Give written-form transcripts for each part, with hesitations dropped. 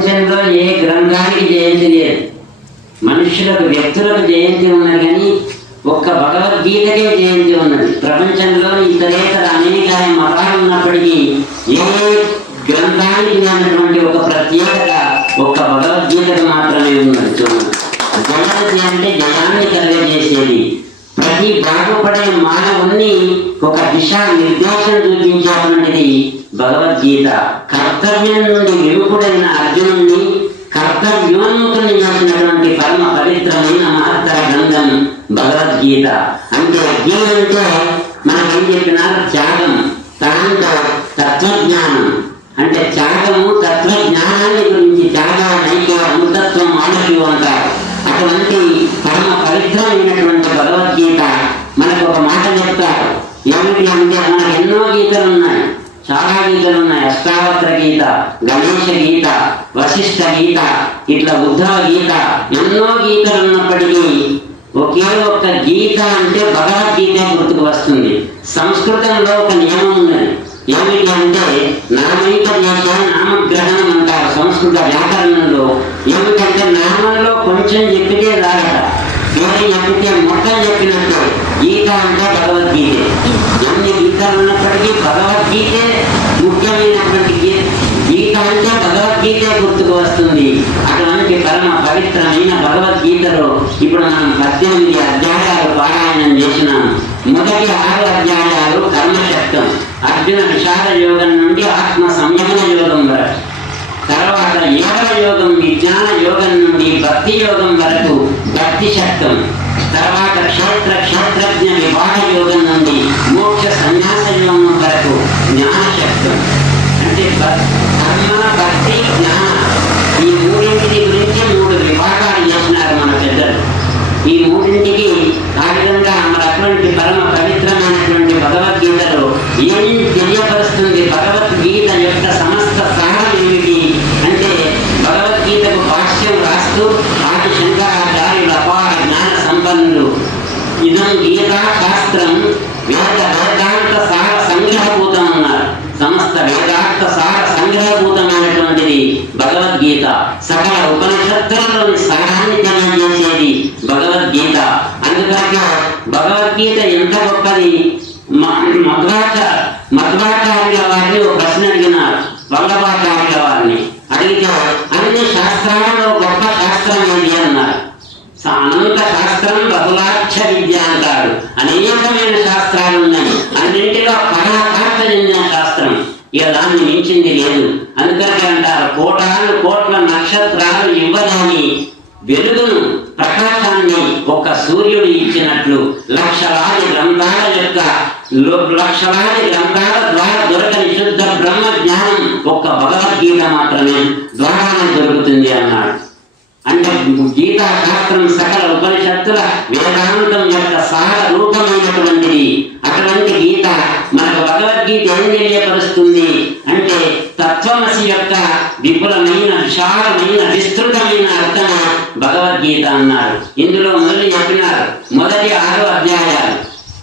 ప్రపంచంలో ఏ గ్రంథానికి జయంతి లేదు. మనుషులకు వ్యక్తులకు జయంతి ఉన్నది కానీ ఒక్క భగవద్గీతకే జయంతి ఉన్నది. ప్రపంచంలో ఇతరేతర అనేక మతాలు ఉన్నప్పటికీ ఏ గ్రంథానికి ఉన్నటువంటి ఒక ప్రత్యేకత ఒక్క భగవద్గీతకు మాత్రమే ఉన్నది. చూడండి, జయంతి అంటే జయాన్ని కలుగజేసేది. ప్రతి బాగుపడే మానవుణ్ణి ఒక దిశా నిర్దేశం చూపించేటువంటిది భగవద్గీత. కర్తవ్యం నుండి విముఖుడైన అర్జునుడిని కర్తవ్యోన్ముఖుని చేసినటువంటి పరమ పవిత్రమైన మహత్తర గ్రంథం భగవద్గీత. అంటే గీత అంటే మనకేం చెప్పినారు? త్యాగం, దాంతో తత్వజ్ఞానం. అంటే త్యాగము తత్వజ్ఞానాన్ని గురించి త్యాగం, నైక్య, అమృతత్వం, మానవ్యం అంటారు. అటువంటి పరమ పవిత్రమైనటువంటి భగవద్గీత మనకు ఒక మాట చెప్తారు. ఏమిటి అంటే మనకు ఎన్నో గీతలు ఉన్నాయి, చాలా గీతలు ఉన్నాయి. అష్టావక్ర గీత, గణేశ గీత, వశిష్ఠ గీత, ఇట్లా ఉద్ధవ గీత, ఎన్నో గీతలు ఉన్నప్పటికీ ఒకే ఒక్క గీత అంటే భగవద్గీత గుర్తుకు వస్తుంది. సంస్కృతంలో ఒక నియమం ఉన్నది. ఏమిటి అంటే నామైక దేశ నామగ్రహణం అంటారు సంస్కృత వ్యాకరణంలో. ఏమిటంటే నామంలో కొంచెం చెప్పితే రాగట, వేరే చెప్పితే మొత్తం చెప్పినట్టు. గీత అంటే భగవద్గీత. ఎన్ని గీతలు ఉన్నప్పటికీ భగవద్గీతే ముఖ్యమైనటువంటి గీత అంటే భగవద్గీతే గుర్తుకు వస్తుంది. అటువంటి పరమ పవిత్రమైన భగవద్గీతలో ఇప్పుడు మనం 18 అధ్యాయాలు పారాయణం చేసినాం. మొదటి 6 అధ్యాయాలు కర్మశక్తం, అర్జున విషాద యోగం నుండి ఆత్మ సంయమన యోగం వరకు. తర్వాత 7వ యోగం విజ్ఞాన యోగం నుండి భక్తి యోగం వరకు భక్తి శక్తం. తర్వాత క్షేత్రజ్ఞ విభాగ యోగం నుండి మోక్ష సన్యాస యోగం వరకు జ్ఞాన శక్తం. అంటే కర్మ, భక్తి, జ్ఞాన ఈ మూడింటిని గురించి 3 విభాగాలు చేసినారు మన పెద్దలు. ఈ మూడింటికి ఆ విధంగా మన అటువంటి పరమ పవిత్రమైనటువంటి భగవద్గీతలో ఏమి తెలియపరుస్తుంది? భగవద్గీత యొక్క సమస్త సారం ఏమిటి అంటే భగవద్గీతకు భాష్యం రాస్తూ ఆది శంకరాచార్యులు అపార జ్ఞాన సంపన్నులు. ఇదం గీతా శాస్త్రం వేదాంత సార సంగ్రహభూతం అన్నారు. సమస్త వేదాంత సార సంగ్రహభూతమైనటువంటిది భగవద్గీత. సకల ఉపనిషత్తులలోని సారాన్ని తెలియజేసేది భగవద్గీత. అందుకని భగవద్గీత ఎంత గొప్పది. మధ్వాచార్యుల వారిని ఒక ప్రశ్న అడిగినారు. వల్లభాచార్యుల వారిని అడిగితే అన్ని శాస్త్రాలలో గొప్ప శాస్త్రం ఏది అన్నారు. అనంత శాస్త్రం బహుళాక్ష విద్య అంటారు. అనేకమైన శాస్త్రాలు ఉన్నాయి, అన్నింటిలో పరాకాష్ఠ చెందిన శాస్త్రం ఇక దాన్ని మించింది లేదు. అందుకని అంటారు కోట్ల నక్షత్రాలు ఇవ్వలేని వెలుగును, ప్రకాశాన్ని ఒక సూర్యుడు ఇచ్చినట్లు లక్షలాది గ్రంథాల ద్వారా దొరకని శుద్ధ బ్రహ్మ జ్ఞానం ఒక్క భగవద్గీత మాత్రమే ద్వారానే దొరుకుతుంది అన్నాడు. అంటే గీతా శాస్త్రం సకల ఉపనిషత్తుల వేదాంతం యొక్క సార రూపమైనటువంటిది. అటువంటి గీత మనకు భగవద్గీత ఏం తెలియపరుస్తుంది అంటే తత్వమసి యొక్క విపులమైన, విశాలమైన, విస్తృతమైన అర్థం భగవద్గీత అన్నారు. ఇందులో మొదలు చెప్పినారు మొదటి 6 అధ్యాయాలు.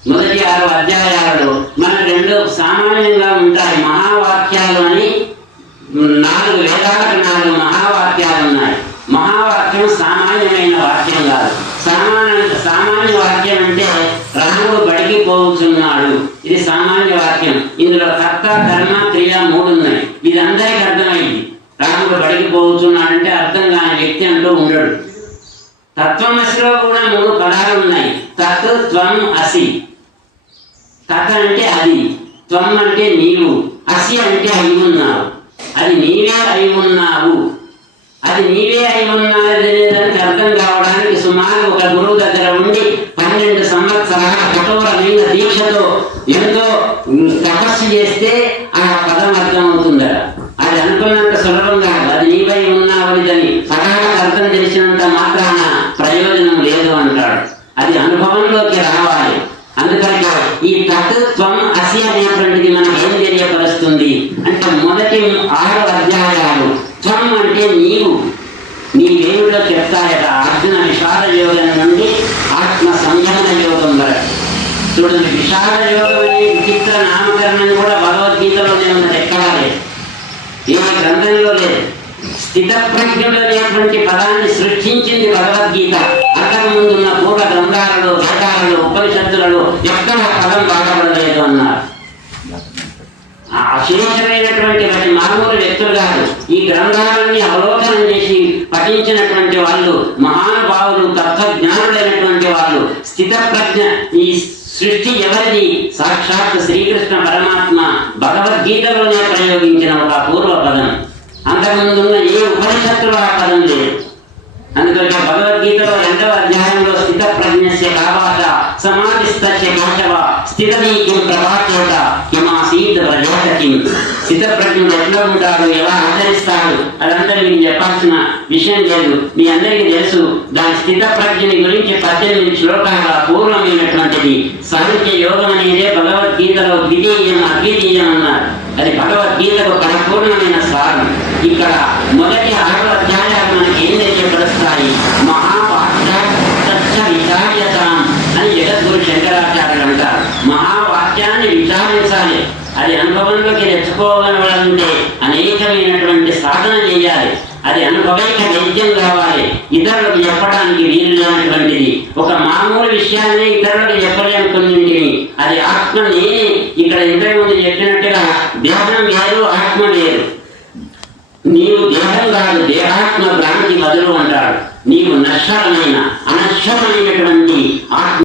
మొదటి 6 అధ్యాయాలలో మనకు 2 సామాన్యంగా ఉంటాయి. మహావాక్యాలు అని 4 వేదాలకు 4 మహావాక్యాలు ఉన్నాయి. మహావాక్యం సామాన్యమైన వాక్యం కాదు. సామాన్య వాక్యం అంటే రాముడు బడికి పోతున్నాడు, ఇది సామాన్య వాక్యం. ఇందులో కర్త, కర్మ, క్రియ 3 ఉన్నాయి. ఇది అందరికీ అర్థమైంది. రాముడు బడికి పోతున్నాడంటే అర్థం కాని వ్యక్తి అంటూ ఉండడు. తత్వమసిలో కూడా 3 పదాలు ఉన్నాయి. తత్, త్వం, అసి. తత్ అంటే అది, త్వం అంటే నీవు, అసి అంటే అయి ఉన్నావు. అది నీవే అయి ఉన్నావు. అది నీవే అయి ఉన్నది దానికి అర్థం కావడానికి సుమారు ఒక గురువు దగ్గర ఉండి 12 సంవత్సరాల కఠోరమైన దీక్షతో ఎంతో తపస్సు చేస్తే ఆ పదం అర్థం అవుతుందట. అది అనుకున్నంత సులభం కాదు. అది నీవై ఉన్నావని సకాలకు అర్థం తెలిసినంత మాత్రాన ప్రయోజనం లేదు అంటాడు. అది అనుభవంలోకి రావాలి. అందుకని ఈ తత్వం అసి అనేటువంటిది మనకు ఏం తెలియపరుస్తుంది అంటే మొదటి 6 అధ్యాయాలు త్వం అంటే నీవేమిటో చెప్తాయట. అర్జున విషాద యోగం నుండి ఆత్మ సంయమన యోగం వరకు. చూడండి, విషాద యోగం అనే విచిత్ర నామకరణం కూడా భగవద్గీతలోనే ఉన్నది, ఎక్కడా లేదు, ఏ గ్రంథంలో లేదు. స్థితప్రజ్ఞుడనేటువంటి పదాన్ని సృష్టించింది భగవద్గీత. అంతకు ముందున్న పూర్వ గ్రంథాలలో, వేదాలలో, ఉపనిషత్తులలో ఎక్కడ పదం బాధపడలేదు అన్నారు. అశేషమైనటువంటి వాటి మామూలు వ్యక్తులు కాదు, ఈ గ్రంథాలన్నీ అవలోకనం చేసి పఠించినటువంటి వాళ్ళు, మహానుభావులు, తత్వజ్ఞానులైనటువంటి వాళ్ళు. స్థితప్రజ్ఞ, ఈ సృష్టి ఎవరిది? సాక్షాత్ శ్రీకృష్ణ పరమాత్మ భగవద్గీతలోనే ప్రయోగించిన ఒక పూర్వ పదం. అంతకుముందున్న ఏ ఉపనిషత్తులో ఆ పదం లేదు. అందుకని భగవద్గీతలో 2వ అధ్యాయంలో స్థిత ప్రజ్ఞస్య కావాట సమాధిస్తస్య కేశవ స్థితనీకిం ప్రభాచోట కిమాసీత్ ప్రజోటకిం. స్థిత ప్రజ్ఞుడు ఎట్లా ఉంటాడు, ఎలా ఆచరిస్తాడు, అదంతా మీకు చెప్పాల్సిన విషయం లేదు, మీ అందరికీ తెలుసు. దాని స్థిత ప్రజ్ఞని గురించి 18 శ్లోకాల పూర్వమైనటువంటిది. సాంఖ్య యోగం అనేదే భగవద్గీతలో ద్వితీయం, అద్వితీయం అన్నారు. అది భగవద్గీతకు పరిపూర్ణమైన సారం. ఇక్కడ మొదటి 6 అధ్యాయాలు మనకి ఏం తెలియపరుస్తాయి? మహావాక్య విచార్యతాం అని జగద్గురు శంకరాచార్యులు అంటారు. మహావాక్యాన్ని విచారించాలి, అది అనుభవంలోకి తెచ్చుకోవాలంటే అనేకమైనటువంటి సాధన చేయాలి. అది అనుభవైక వైద్యం కావాలి, ఇతరులకు చెప్పడానికి వీలు లేనటువంటిది. ఒక మామూలు విషయాన్ని ఇతరులకు చెప్పలేనుకుని అది ఆత్మ నేనే. ఇక్కడ ఇంతకు ముందు చెప్పినట్టుగా దేహం వేరు, ఆత్మ వేరు. నీవు దేహం కాదు, దేహాత్మ భ్రాంతి బదులు అంటాడు. నీవు నశ్వరమైన అనశ్వరమైనటువంటి ఆత్మ.